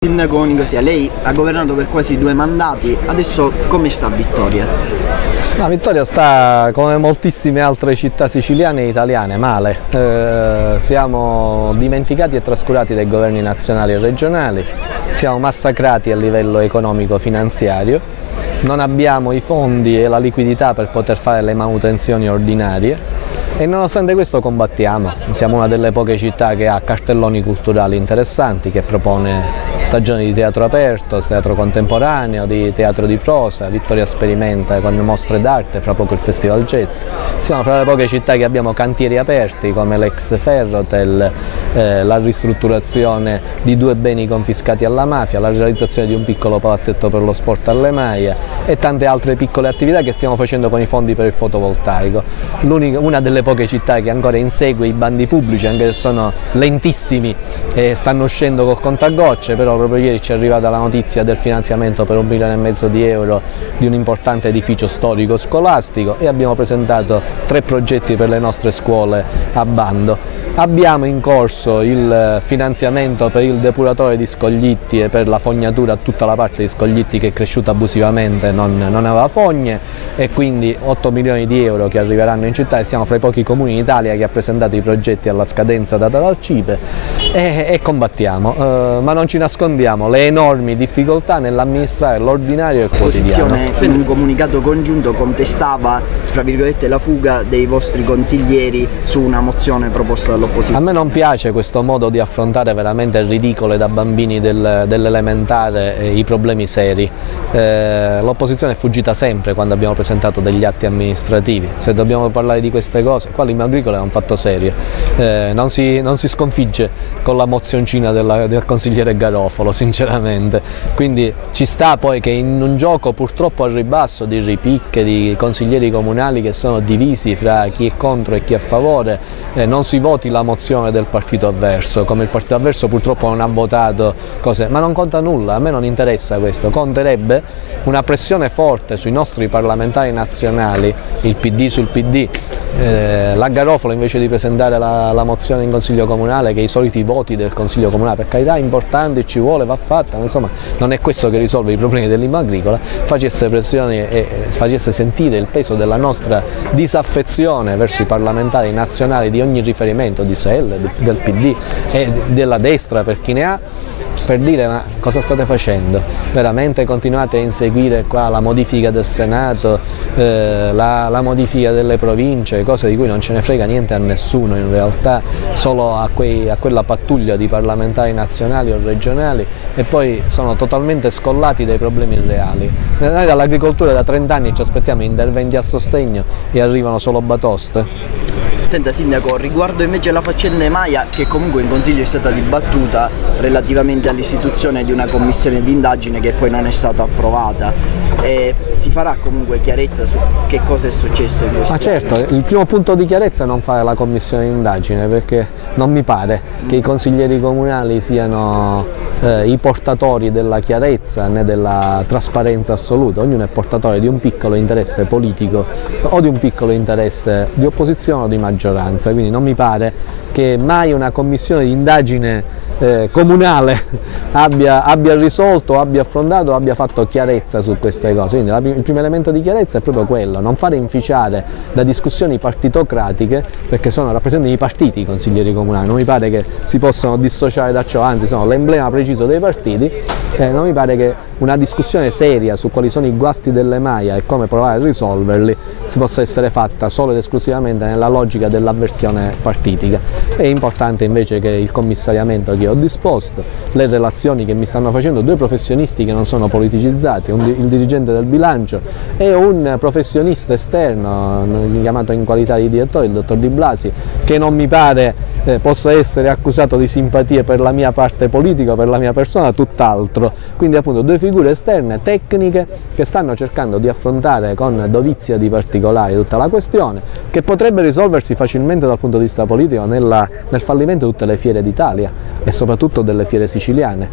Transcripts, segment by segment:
Sindaco Nicosia, lei ha governato per quasi 2 mandati, adesso come sta Vittoria? Vittoria sta, come moltissime altre città siciliane e italiane, male. Siamo dimenticati e trascurati dai governi nazionali e regionali, siamo massacrati a livello economico-finanziario, non abbiamo i fondi e la liquidità per poter fare le manutenzioni ordinarie e nonostante questo combattiamo. Siamo una delle poche città che ha cartelloni culturali interessanti, che propone stagioni di teatro aperto, teatro contemporaneo, di teatro di prosa. Vittoria sperimenta con mostre d'arte, fra poco il Festival Jazz. Siamo fra le poche città che abbiamo cantieri aperti come l'ex Ferrotel, la ristrutturazione di 2 beni confiscati alla mafia, la realizzazione di un piccolo palazzetto per lo sport alle Maia e tante altre piccole attività che stiamo facendo con i fondi per il fotovoltaico. Una delle poche città che ancora insegue i bandi pubblici, anche se sono lentissimi e stanno uscendo col contagocce, però proprio ieri ci è arrivata la notizia del finanziamento per 1,5 milioni di euro di un importante edificio storico scolastico e abbiamo presentato 3 progetti per le nostre scuole a bando. Abbiamo in corso il finanziamento per il depuratore di Scoglitti e per la fognatura a tutta la parte di Scoglitti che è cresciuta abusivamente, non aveva fogne, e quindi 8 milioni di euro che arriveranno in città e siamo fra i pochi comuni in Italia che ha presentato i progetti alla scadenza data dal CIPE e combattiamo, ma non ci nascondiamo le enormi difficoltà nell'amministrare l'ordinario e il quotidiano. In un comunicato congiunto contestava, tra virgolette, la fuga dei vostri consiglieri su una mozione proposta dall'opposizione. A me non piace questo modo di affrontare veramente ridicole da bambini dell'elementare i problemi seri. L'opposizione è fuggita sempre quando abbiamo presentato degli atti amministrativi. Se dobbiamo parlare di queste cose, qua l'Immagricole è un fatto serio, non si sconfigge con la mozioncina del consigliere Garofalo, sinceramente. Quindi ci sta poi che in un gioco purtroppo al ribasso di ripicche, di consiglieri comunali che sono divisi fra chi è contro e chi è a favore, non si voti la mozione del partito avverso, come il partito avverso purtroppo non ha votato cose, ma non conta nulla, a me non interessa questo. Conterebbe una pressione forte sui nostri parlamentari nazionali, il PD sul PD, la Garofalo invece di presentare la mozione in Consiglio Comunale, che i soliti voti del Consiglio Comunale, per carità importanti, ci vuole, va fatta, ma insomma non è questo che risolve i problemi dell'Immagricole, facesse pressioni e facesse sentire il peso della nostra disaffezione verso i parlamentari nazionali di ogni riferimento, di SEL, del PD e della destra per chi ne ha, per dire: ma cosa state facendo? Veramente continuate a inseguire qua la modifica del Senato, la modifica delle province, cose di cui non ce ne frega niente a nessuno in realtà, solo a quella pattuglia di parlamentari nazionali o regionali, e poi sono totalmente scollati dai problemi reali. Noi dall'agricoltura da 30 anni ci aspettiamo interventi a sostegno e arrivano solo batoste. Senta Sindaco, riguardo invece la faccenda Maia, che comunque in Consiglio è stata dibattuta relativamente all'istituzione di una commissione di indagine che poi non è stata approvata, si farà comunque chiarezza su che cosa è successo in questo? Ma certo, il primo punto di chiarezza è non fare la commissione di indagine, perché non mi pare che i consiglieri comunali siano i portatori della chiarezza né della trasparenza assoluta. Ognuno è portatore di un piccolo interesse politico o di un piccolo interesse di opposizione o di maggioranza, quindi non mi pare che mai una commissione di indagine comunale abbia risolto, abbia affrontato, abbia fatto chiarezza su queste cose. Quindi il primo elemento di chiarezza è proprio quello: non fare inficiare da discussioni partitocratiche, perché rappresentano i partiti i consiglieri comunali, non mi pare che si possano dissociare da ciò, anzi sono l'emblema preciso dei partiti. Non mi pare che una discussione seria su quali sono i guasti delle Maia e come provare a risolverli si possa essere fatta solo ed esclusivamente nella logica dell'avversione partitica. È importante invece che il commissariamento che ho disposto, le relazioni che mi stanno facendo 2 professionisti che non sono politicizzati, il dirigente del bilancio e un professionista esterno chiamato in qualità di direttore, il dottor Di Blasi, che non mi pare possa essere accusato di simpatie per la mia parte politica o per la mia persona, tutt'altro. Quindi appunto 2 figure esterne, tecniche, che stanno cercando di affrontare con dovizia di particolari tutta la questione, che potrebbe risolversi facilmente dal punto di vista politico nel fallimento di tutte le fiere d'Italia e soprattutto delle fiere siciliane.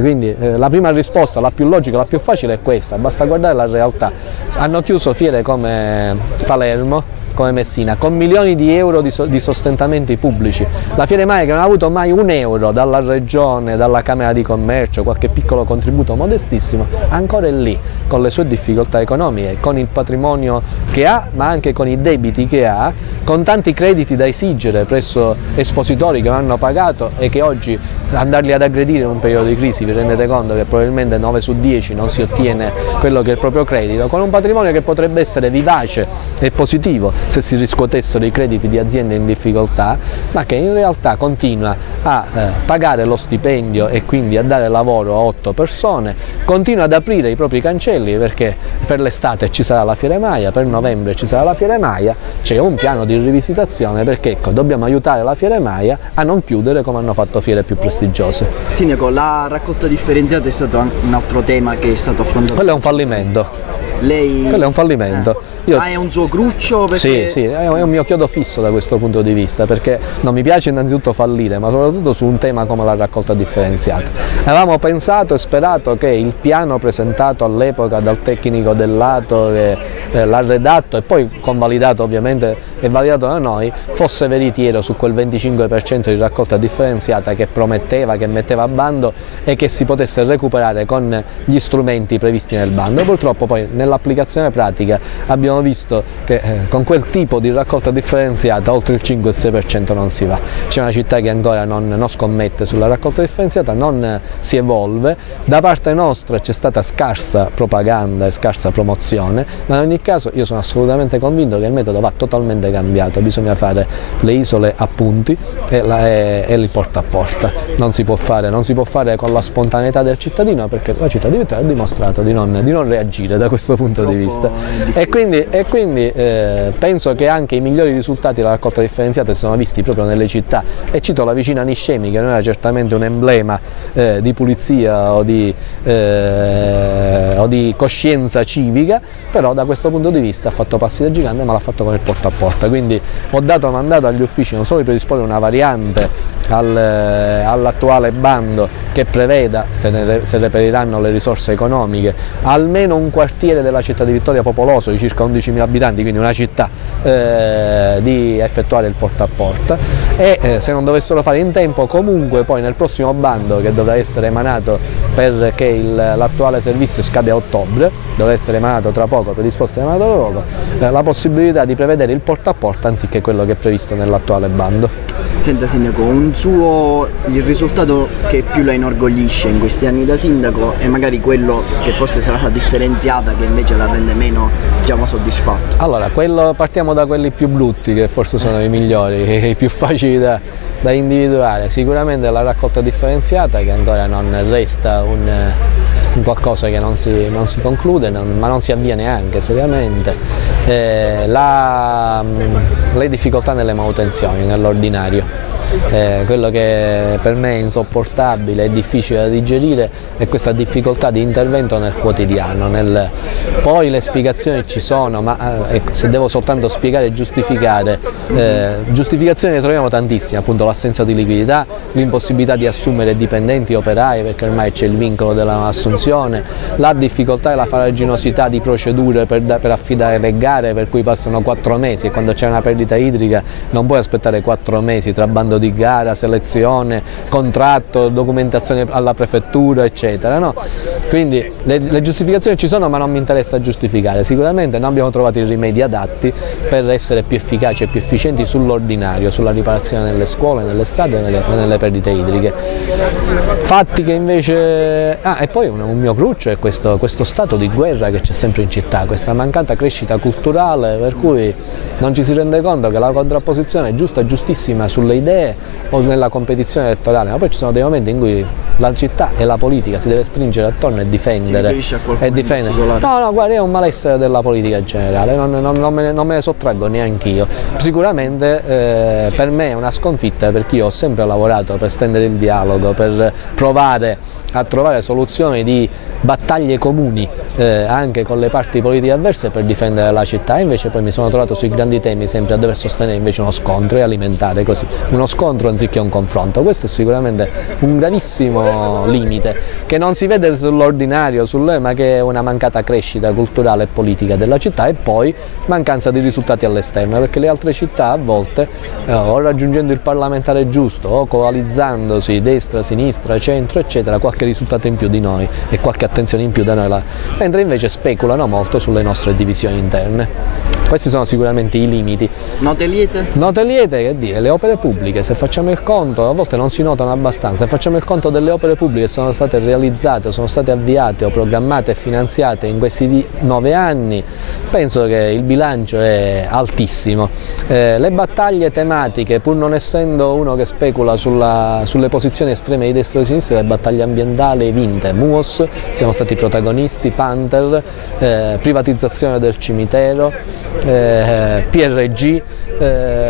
Quindi la prima risposta, la più logica, la più facile è questa: basta guardare la realtà. Hanno chiuso fiere come Palermo, come Messina, con milioni di euro di sostentamenti pubblici. La Fiere Maya, che non ha avuto mai un euro dalla Regione, dalla Camera di Commercio, qualche piccolo contributo modestissimo, ancora è lì, con le sue difficoltà economiche, con il patrimonio che ha, ma anche con i debiti che ha, con tanti crediti da esigere presso espositori che non hanno pagato e che oggi andarli ad aggredire in un periodo di crisi, vi rendete conto che probabilmente 9 su 10 non si ottiene quello che è il proprio credito, con un patrimonio che potrebbe essere vivace e positivo se si riscuotessero i crediti di aziende in difficoltà, ma che in realtà continua a pagare lo stipendio e quindi a dare lavoro a 8 persone, continua ad aprire i propri cancelli perché per l'estate ci sarà la Fiere Maya, per novembre ci sarà la Fiere Maya, c'è un piano di rivisitazione perché ecco, dobbiamo aiutare la Fiere Maya a non chiudere come hanno fatto fiere più prestigiose. Sindaco, la raccolta differenziata è stato un altro tema che è stato affrontato. Quello è un fallimento. Quello è un fallimento. Ma è un suo cruccio? Perché... Sì, è un mio chiodo fisso da questo punto di vista, perché non mi piace innanzitutto fallire, ma soprattutto su un tema come la raccolta differenziata. Avevamo pensato e sperato che il piano presentato all'epoca dal tecnico del lato che l'ha redatto e poi convalidato ovviamente e validato da noi, fosse veritiero su quel 25% di raccolta differenziata che prometteva, che metteva a bando e che si potesse recuperare con gli strumenti previsti nel bando. Purtroppo poi nell'applicazione pratica abbiamo visto che con quel tipo di raccolta differenziata oltre il 5 e il 6% non si va. C'è una città che ancora non scommette sulla raccolta differenziata, non si evolve, da parte nostra c'è stata scarsa propaganda e scarsa promozione, ma in ogni caso io sono assolutamente convinto che il metodo va totalmente cambiato, bisogna fare le isole a punti e il porta a porta, non si può fare con la spontaneità del cittadino perché la città di Vittoria ha dimostrato di non reagire da questo punto di vista e quindi penso che anche i migliori risultati della raccolta differenziata si sono visti proprio nelle città e cito la vicina Niscemi che non era certamente un emblema di pulizia o di coscienza civica, però da questo punto di vista ha fatto passi da gigante, ma l'ha fatto con il porta a porta, quindi ho dato mandato agli uffici non solo di predisporre una variante all'attuale bando che preveda, se reperiranno le risorse economiche, almeno un quartiere della città di Vittoria popoloso di circa 11.000 abitanti, quindi una città, di effettuare il porta a porta e se non dovessero fare in tempo comunque poi nel prossimo bando che dovrà essere emanato perché l'attuale servizio scade a ottobre, dovrà essere emanato tra poco, predisposto e emanato tra poco, la possibilità di prevedere il porta a porta anziché quello che è previsto nell'attuale bando. Senta Sindaco, il risultato che più la inorgoglisce in questi anni da Sindaco è magari quello che forse sarà la differenziata che invece la rende meno, diciamo, soddisfatto. Allora, partiamo da quelli più brutti che forse sono i migliori, i più facili da individuare. Sicuramente la raccolta differenziata che ancora non resta un qualcosa che non si conclude, ma non si avvia neanche seriamente, le difficoltà nelle manutenzioni, nell'ordinario. Quello che per me è insopportabile e difficile da digerire è questa difficoltà di intervento nel quotidiano. Poi le spiegazioni ci sono, ma se devo soltanto spiegare e giustificare, giustificazioni ne troviamo tantissime, appunto l'assenza di liquidità, l'impossibilità di assumere dipendenti operai perché ormai c'è il vincolo della non assunzione, la difficoltà e la farraginosità di procedure per affidare le gare per cui passano 4 mesi e quando c'è una perdita idrica non puoi aspettare 4 mesi tra bando di gara, selezione, contratto, documentazione alla prefettura eccetera, no? Quindi le giustificazioni ci sono ma non mi interessa giustificare, sicuramente non abbiamo trovato i rimedi adatti per essere più efficaci e più efficienti sull'ordinario, sulla riparazione nelle scuole, nelle strade e nelle perdite idriche. Fatti che invece... e poi un mio cruccio è questo stato di guerra che c'è sempre in città, questa mancata crescita culturale per cui non ci si rende conto che la contrapposizione è giusta, giustissima sulle idee o nella competizione elettorale, ma poi ci sono dei momenti in cui la città e la politica si deve stringere attorno e difendere. No, guarda, è un malessere della politica in generale, non me ne sottraggo neanche io. Sicuramente per me è una sconfitta perché io ho sempre lavorato per stendere il dialogo, per provare a trovare soluzioni di battaglie comuni anche con le parti politiche avverse per difendere la città, e invece poi mi sono trovato sui grandi temi sempre a dover sostenere invece uno scontro e alimentare così uno scontro anziché un confronto. Questo è sicuramente un gravissimo limite che non si vede sull'ordinario, ma che è una mancata crescita culturale e politica della città, e poi mancanza di risultati all'esterno, perché le altre città a volte o raggiungendo il parlamentare giusto o coalizzandosi destra, sinistra, centro eccetera, qualche risultato in più di noi e qualche attenzione in più da noi, mentre invece speculano molto sulle nostre divisioni interne. Questi sono sicuramente i limiti. Note liete? Note liete, che dire, le opere pubbliche, se facciamo il conto, a volte non si notano abbastanza, se facciamo il conto delle opere pubbliche che sono state realizzate, o sono state avviate o programmate e finanziate in questi 9 anni, penso che il bilancio è altissimo. Le battaglie tematiche, pur non essendo uno che specula sulle posizioni estreme di destra e di sinistra, le battaglie ambientali vinte, MUOS, siamo stati protagonisti, Panther, privatizzazione del cimitero, PRG,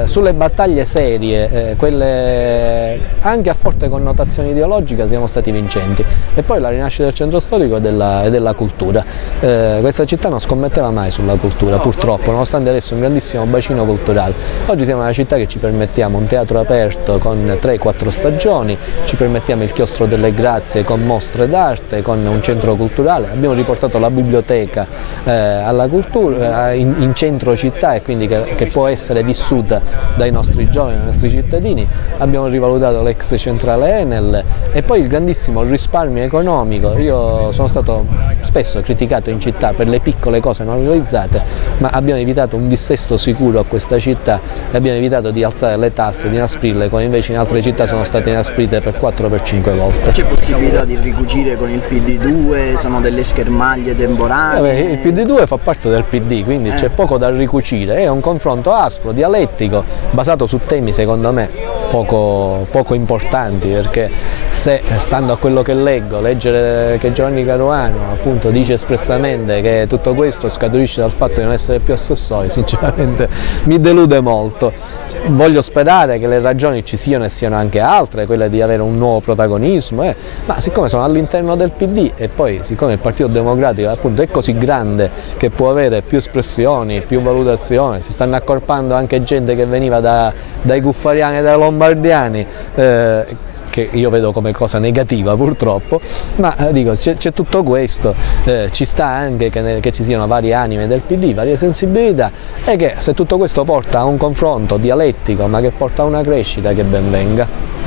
sulle battaglie serie, quelle anche a forte connotazione ideologica, siamo stati vincenti. E poi la rinascita del centro storico e della cultura. Questa città non scommetteva mai sulla cultura, purtroppo, nonostante adesso un grandissimo bacino culturale. Oggi siamo una città che ci permettiamo un teatro aperto con 3-4 stagioni, ci permettiamo il chiostro delle grazie con mostre d'arte, con un centro culturale, abbiamo riportato la biblioteca alla cultura in centro città, e quindi che può essere vissuta dai nostri giovani, dai nostri cittadini. Abbiamo rivalutato l'ex centrale Enel e poi il grandissimo risparmio economico. Io sono stato spesso criticato in città per le piccole cose non realizzate, ma abbiamo evitato un dissesto sicuro a questa città e abbiamo evitato di alzare le tasse, di inasprirle, come invece in altre città sono state inasprite per 4-5 volte. C'è possibilità di ricucire con il PD2? Sono delle schermaglie temporanee? Il PD2 fa parte del PD, quindi c'è poco da ricucire, è un confronto aspro, dialettico, basato su temi secondo me poco importanti, perché se, stando a quello che leggo, leggere che Giovanni Caruano appunto dice espressamente che tutto questo scaturisce dal fatto di non essere più assessore, sinceramente mi delude molto. Voglio sperare che le ragioni ci siano e siano anche altre, quelle di avere un nuovo protagonismo, ma siccome sono all'interno del PD e poi siccome il Partito Democratico appunto è così grande che può avere più espressioni, più valutazioni, si stanno accorpando anche gente che veniva dai Cuffariani e dai Lombardiani, che io vedo come cosa negativa purtroppo, ma dico c'è tutto questo, ci sta anche che ci siano varie anime del PD, varie sensibilità, e che se tutto questo porta a un confronto dialettico ma che porta a una crescita, che ben venga.